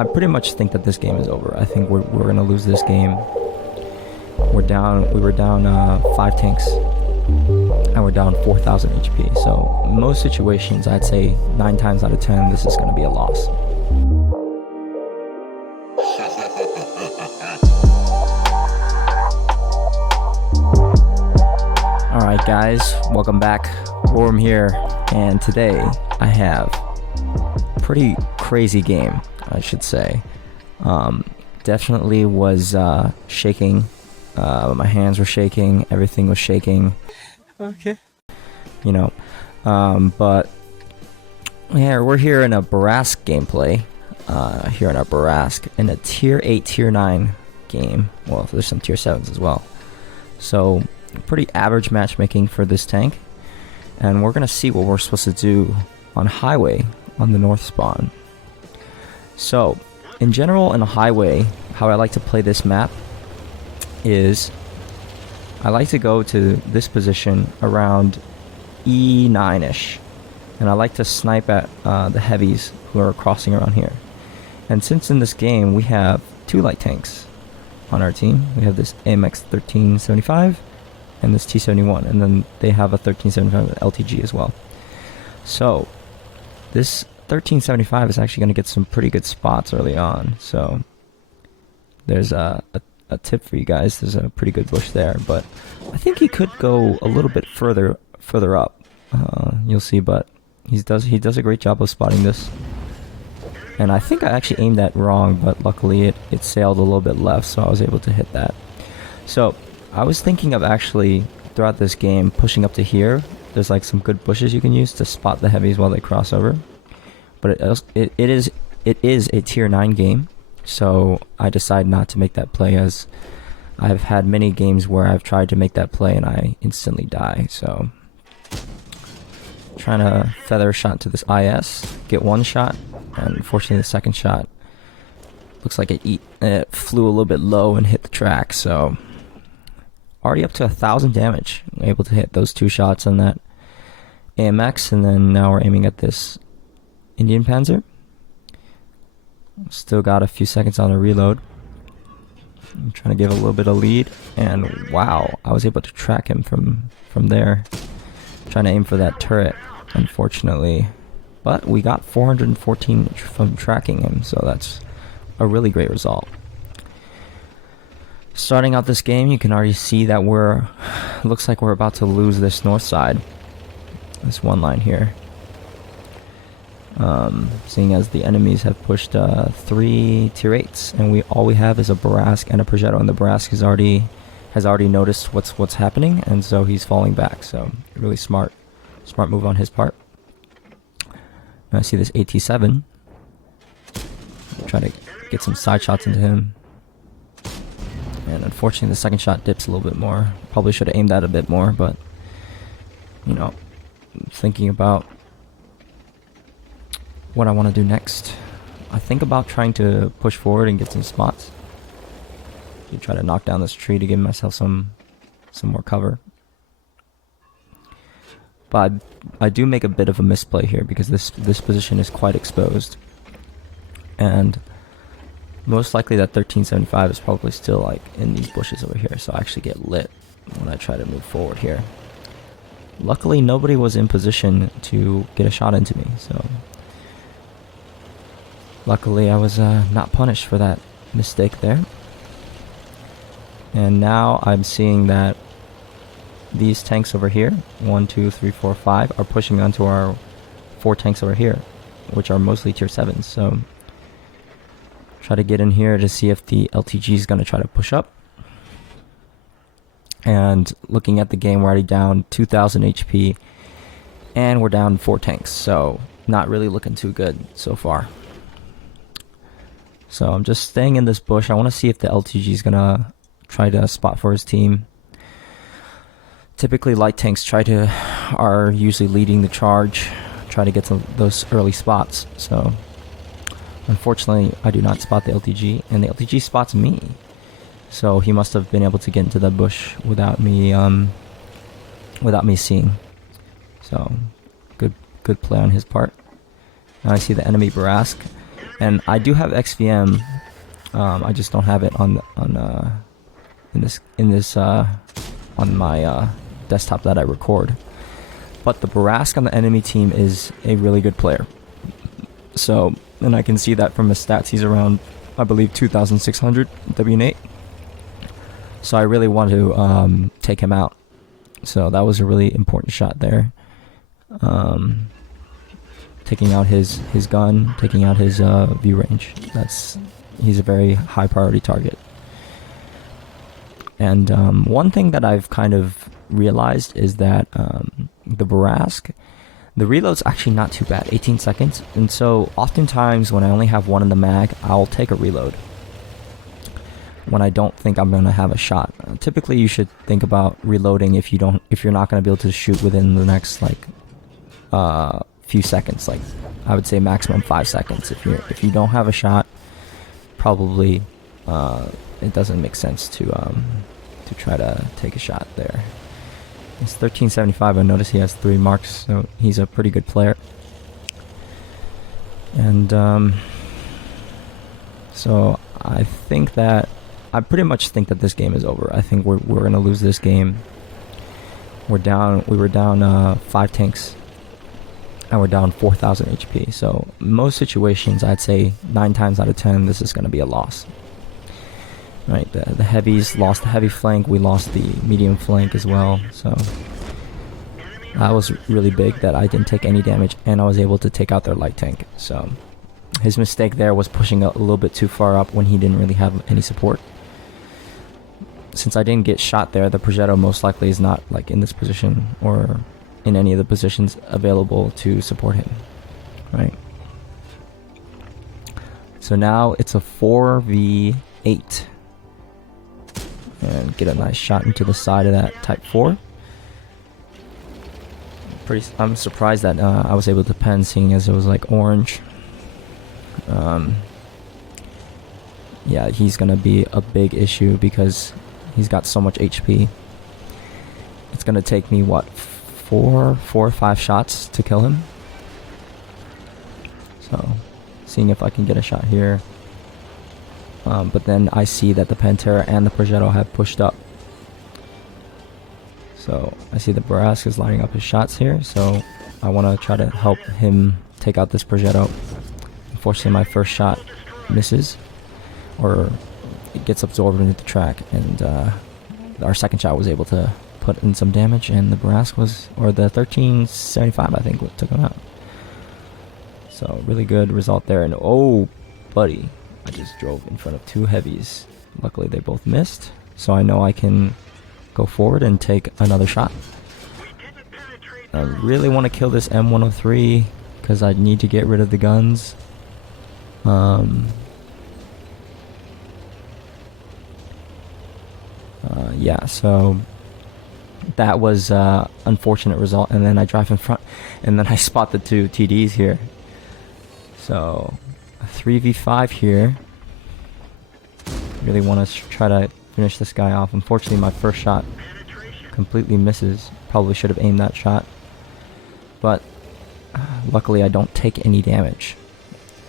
I pretty much think that this game is over. I think we're gonna lose this game. We were down 5 tanks, and we're down 4,000 HP. So most situations, I'd say 9 times out of 10, this is gonna be a loss. Alright guys, welcome back. Worm here, and today I have a pretty crazy game, I should say. Definitely was shaking. My hands were shaking, everything was shaking. Okay. You know, but yeah, we're here in a Bourr-Ass gameplay. Here in our Bourr-Ass in a tier 8, tier 9 game. Well, there's some tier 7s as well. So pretty average matchmaking for this tank, and we're gonna see what we're supposed to do on highway on the north spawn. So in general, in a highway, how I like to play this map is I like to go to this position around E9ish, and I like to snipe at the heavies who are crossing around here. And since in this game we have 2 light tanks on our team, we have this AMX 1375 and this T71, and then they have a 1375 LTG as well. So this 1375 is actually going to get some pretty good spots early on. So there's a tip for you guys. There's a pretty good bush there, but I think he could go a little bit further up. You'll see, but he does a great job of spotting this. And I think I actually aimed that wrong, but luckily it sailed a little bit left, so I was able to hit that. So I was thinking of actually, throughout this game, pushing up to here. There's like some good bushes you can use to spot the heavies while they cross over. But it is a tier 9 game, so I decided not to make that play, as I've had many games where I've tried to make that play and I instantly die. So trying to feather a shot to this IS, get one shot, and unfortunately the second shot looks like it flew a little bit low and hit the track. So already up to 1,000 damage. I'm able to hit those 2 shots on that AMX, and then now we're aiming at this Indian Panzer. Still got a few seconds on the reload. I'm trying to give a little bit of lead, and wow, I was able to track him from there. Trying to aim for that turret, unfortunately. But we got 414 from tracking him, so that's a really great result. Starting out this game, you can already see that looks like we're about to lose this north side. This one line here. Seeing as the enemies have pushed 3 tier 8s, and all we have is a Bourr-Ass and a Progetto, and the Bourr-Ass has already noticed what's happening, and so he's falling back. So really smart move on his part. And I see this AT7. Try to get some side shots into him. And unfortunately the second shot dips a little bit more. Probably should have aimed that a bit more, but you know, thinking about what I want to do next. I think about trying to push forward and get some spots. To try to knock down this tree to give myself some more cover. But I do make a bit of a misplay here because this position is quite exposed. And most likely that 1375 is probably still like in these bushes over here, so I actually get lit when I try to move forward here. Luckily nobody was in position to get a shot into me, so luckily I was not punished for that mistake there. And now I'm seeing that these tanks over here, 1, 2, 3, 4, 5, are pushing onto our 4 tanks over here, which are mostly tier 7s, so try to get in here to see if the LTG is going to try to push up. And looking at the game, we're already down 2,000 HP, and we're down 4 tanks, so not really looking too good so far. So I'm just staying in this bush. I want to see if the LTG is going to try to spot for his team. Typically light tanks are usually leading the charge, try to get to those early spots. So unfortunately I do not spot the LTG, and the LTG spots me. So he must have been able to get into the bush without me seeing. So good play on his part. Now I see the enemy Bourr-Ass And I do have XVM. I just don't have it on my desktop that I record. But the Bourrasque on the enemy team is a really good player. So, and I can see that from his stats. He's around, I believe, 2,600 WN8. So I really want to take him out. So that was a really important shot there. Taking out his gun, taking out his view range. He's a very high priority target. And one thing that I've kind of realized is that the Bourrasque, the reload's actually not too bad, 18 seconds. And so oftentimes when I only have one in the mag, I'll take a reload when I don't think I'm gonna have a shot. Typically, you should think about reloading if you're not gonna be able to shoot within the next like few seconds. Like I would say maximum 5 seconds. If you don't have a shot, probably it doesn't make sense to try to take a shot there. It's 1375. I notice he has 3 marks, so he's a pretty good player. And so I pretty much think that this game is over. I think we're gonna lose this game. We were down 5 tanks, and we're down 4,000 HP. So most situations, I'd say 9 times out of 10, this is gonna be a loss. Right, the heavies lost the heavy flank. We lost the medium flank as well. So that was really big that I didn't take any damage, and I was able to take out their light tank. So his mistake there was pushing a little bit too far up when he didn't really have any support. Since I didn't get shot there, the Progetto most likely is not like in this position or in any of the positions available to support him. Right. So now it's a 4v8. And get a nice shot into the side of that Type 4. I'm surprised that I was able to pen, seeing as it was like orange. Yeah, he's gonna be a big issue because he's got so much HP. It's gonna take me what, 4 or 5 shots to kill him. So, seeing if I can get a shot here. But then I see that the Pantera and the Progetto have pushed up. So I see the Bourrasque is lining up his shots here. So I want to try to help him take out this Progetto. Unfortunately, my first shot misses, or it gets absorbed into the track, and our second shot was able to put in some damage, and the Bourrasque or the 1375, I think, took him out. So really good result there. And oh, buddy, I just drove in front of 2 heavies. Luckily, they both missed, so I know I can go forward and take another shot. I really want to kill this M103 because I need to get rid of the guns. Yeah, so that was unfortunate result. And then I drive in front, and then I spot the 2 TDs here. So 3v5 here. Really want to try to finish this guy off. Unfortunately, my first shot completely misses. Probably should have aimed that shot, but luckily I don't take any damage.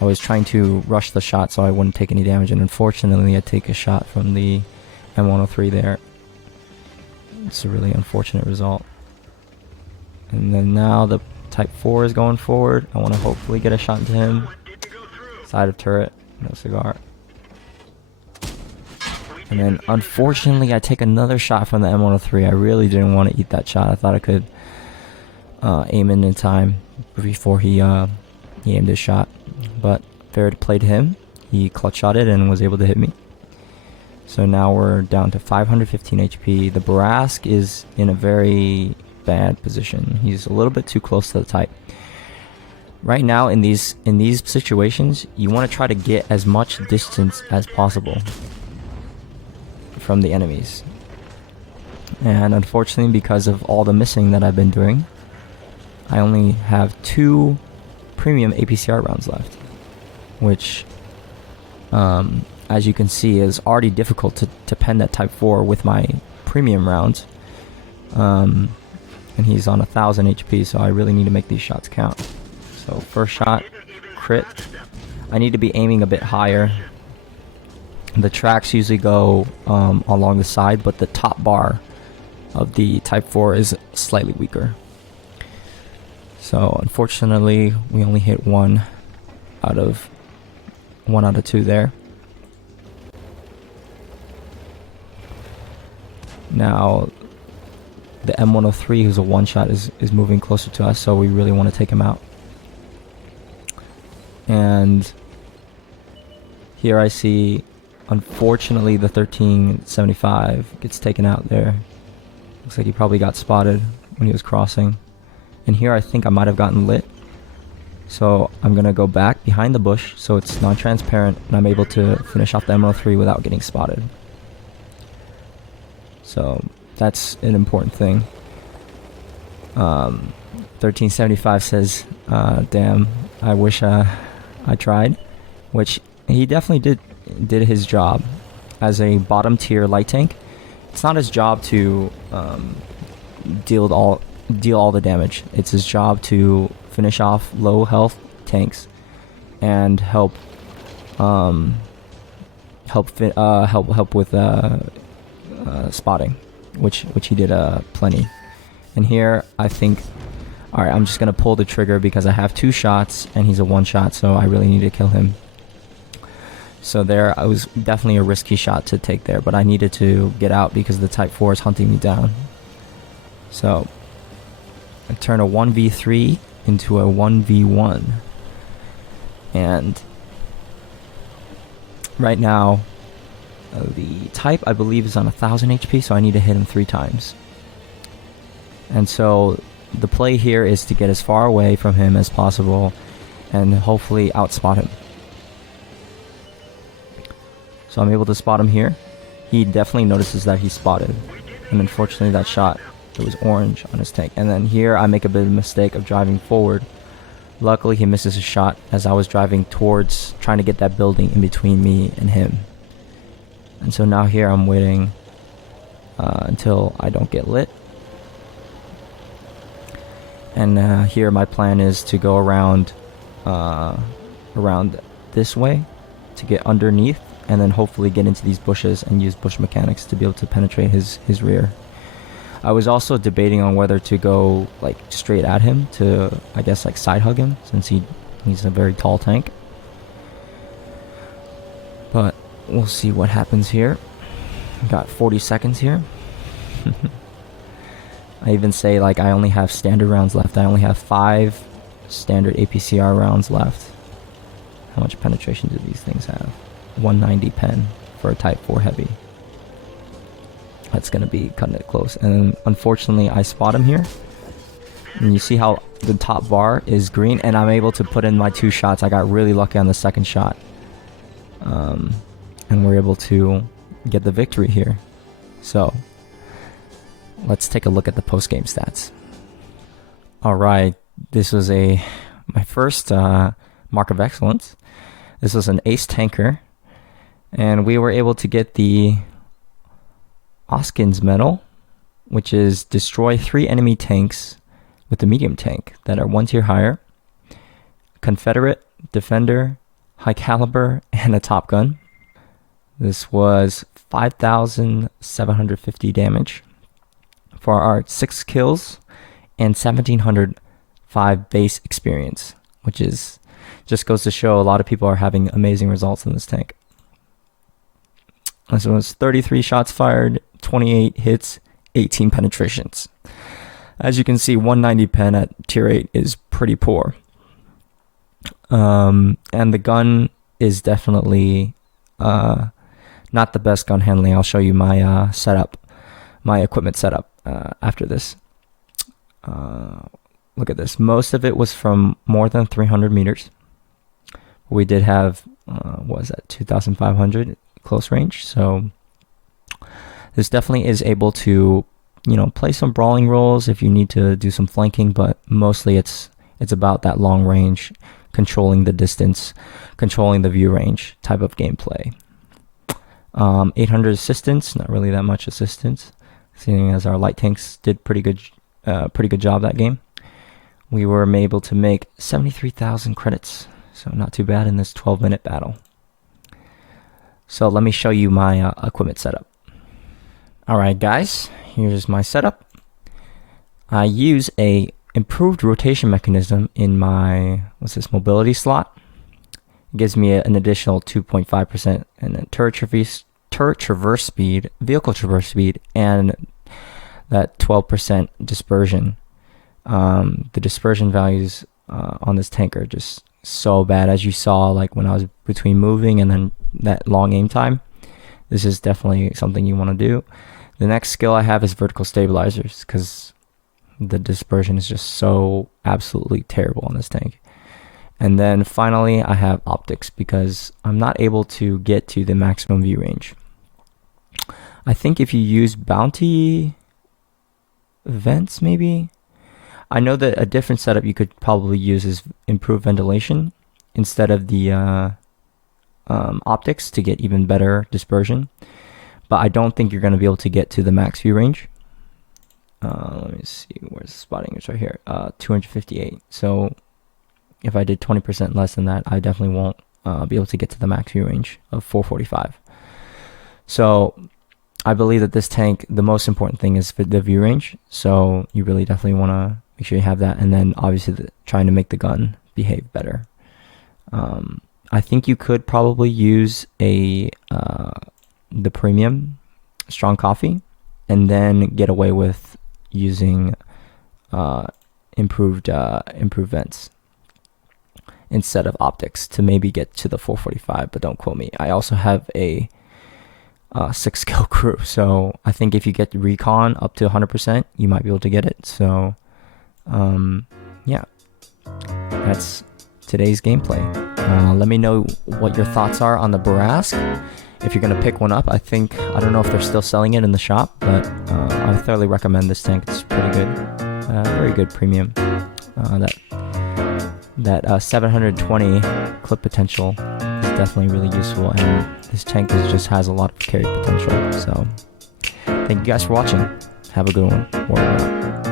I was trying to rush the shot so I wouldn't take any damage, and unfortunately I take a shot from the M103 there. It's a really unfortunate result. And then now the Type 4 is going forward. I want to hopefully get a shot into him. Side of turret, no cigar. And then unfortunately I take another shot from the M103. I really didn't want to eat that shot. I thought I could aim in time before he aimed his shot. But fair to play to him. He clutch shot it and was able to hit me. So now we're down to 515 HP. The Bourrasque is in a very bad position. He's a little bit too close to the Type. Right now in these situations, you want to try to get as much distance as possible from the enemies. And unfortunately, because of all the missing that I've been doing, I only have 2 premium APCR rounds left, which as you can see is already difficult to pen that Type 4 with my premium rounds. And he's on 1,000 HP, so I really need to make these shots count. So first shot, crit. I need to be aiming a bit higher. The tracks usually go along the side, but the top bar of the Type 4 is slightly weaker. So unfortunately, we only hit one out of two there. Now, the M103, who's a one-shot, is moving closer to us, so we really want to take him out. And here I see, unfortunately, the 1375 gets taken out there. Looks like he probably got spotted when he was crossing. And here I think I might have gotten lit. So I'm going to go back behind the bush so it's non-transparent and I'm able to finish off the M103 without getting spotted. So that's an important thing. 1375 says, damn, I wish I tried. Which he definitely did his job as a bottom tier light tank. It's not his job to deal all the damage. It's his job to finish off low health tanks and help with spotting, which he did plenty. And here I think, all right, I'm just gonna pull the trigger because I have 2 shots and he's a 1-shot, so I really need to kill him. So there, I was definitely a risky shot to take there, but I needed to get out because the Type 4 is hunting me down. So I turn a 1v3 into a 1v1. And right now, the Type, I believe, is on 1000 HP, so I need to hit him 3 times. And so the play here is to get as far away from him as possible and hopefully outspot him. So I'm able to spot him here. He definitely notices that he's spotted. And unfortunately that shot, it was orange on his tank. And then here I make a bit of a mistake of driving forward. Luckily he misses a shot as I was driving towards trying to get that building in between me and him. And so now here I'm waiting until I don't get lit. And here my plan is to go around this way to get underneath and then hopefully get into these bushes and use bush mechanics to be able to penetrate his rear. I was also debating on whether to go like straight at him to, I guess, like side hug him since he's a very tall tank. But we'll see what happens here. Got 40 seconds here. I even say like I only have standard rounds left. I only have 5 standard APCR rounds left. How much penetration do these things have? 190 pen for a Type 4 heavy. That's going to be cutting it close. And unfortunately I spot him here. And you see how the top bar is green and I'm able to put in my 2 shots. I got really lucky on the second shot. And we're able to get the victory here. So let's take a look at the post-game stats. Alright, this was my first mark of excellence. This was an ace tanker. And we were able to get the Oskins medal, which is destroy 3 enemy tanks with the medium tank that are 1 tier higher, Confederate, Defender, High Caliber, and a Top Gun. This was 5,750 damage for our 6 kills and 1,705 base experience, which is just goes to show a lot of people are having amazing results in this tank. This was 33 shots fired, 28 hits, 18 penetrations. As you can see, 190 pen at tier 8 is pretty poor. And the gun is definitely not the best gun handling. I'll show you my setup, my equipment setup after this. Look at this. Most of it was from more than 300 meters. We did have, what was that, 2,500 close range. So this definitely is able to, play some brawling roles if you need to do some flanking, but mostly it's about that long range, controlling the distance, controlling the view range type of gameplay. 800 assistance, not really that much assistance, seeing as our light tanks did pretty good job that game. We were able to make 73,000 credits, so not too bad in this 12-minute battle. So let me show you my equipment setup. Alright guys, here's my setup. I use a improved rotation mechanism in my, what's this, mobility slot. It gives me an additional 2.5% and then turret traverse speed, vehicle traverse speed, and that 12% dispersion. The dispersion values on this tank are just so bad, as you saw like when I was between moving and then that long aim time. This is definitely something you want to do. The next skill I have is vertical stabilizers, because the dispersion is just so absolutely terrible on this tank. And then finally I have optics, because I'm not able to get to the maximum view range. I think if you use bounty vents, maybe. I know that a different setup you could probably use is improved ventilation instead of the optics to get even better dispersion. But I don't think you're going to be able to get to the max view range. Let me see, where's the spotting? It's right here, 258. So if I did 20% less than that, I definitely won't be able to get to the max view range of 445. So I believe that this tank, the most important thing is the view range. So you really definitely want to make sure you have that. And then obviously trying to make the gun behave better. I think you could probably use the premium strong coffee and then get away with using improved vents instead of optics to maybe get to the 445, but don't quote me. I also have a 6 skill crew, so I think if you get recon up to 100%, you might be able to get it. So yeah, that's today's gameplay. Let me know what your thoughts are on the Bourr-Ass-Kicking. If you're gonna pick one up, I don't know if they're still selling it in the shop, but I thoroughly recommend this tank. It's pretty good, very good premium. That 720 clip potential is definitely really useful, and this tank just has a lot of carry potential. So thank you guys for watching. Have a good one. Warrior out.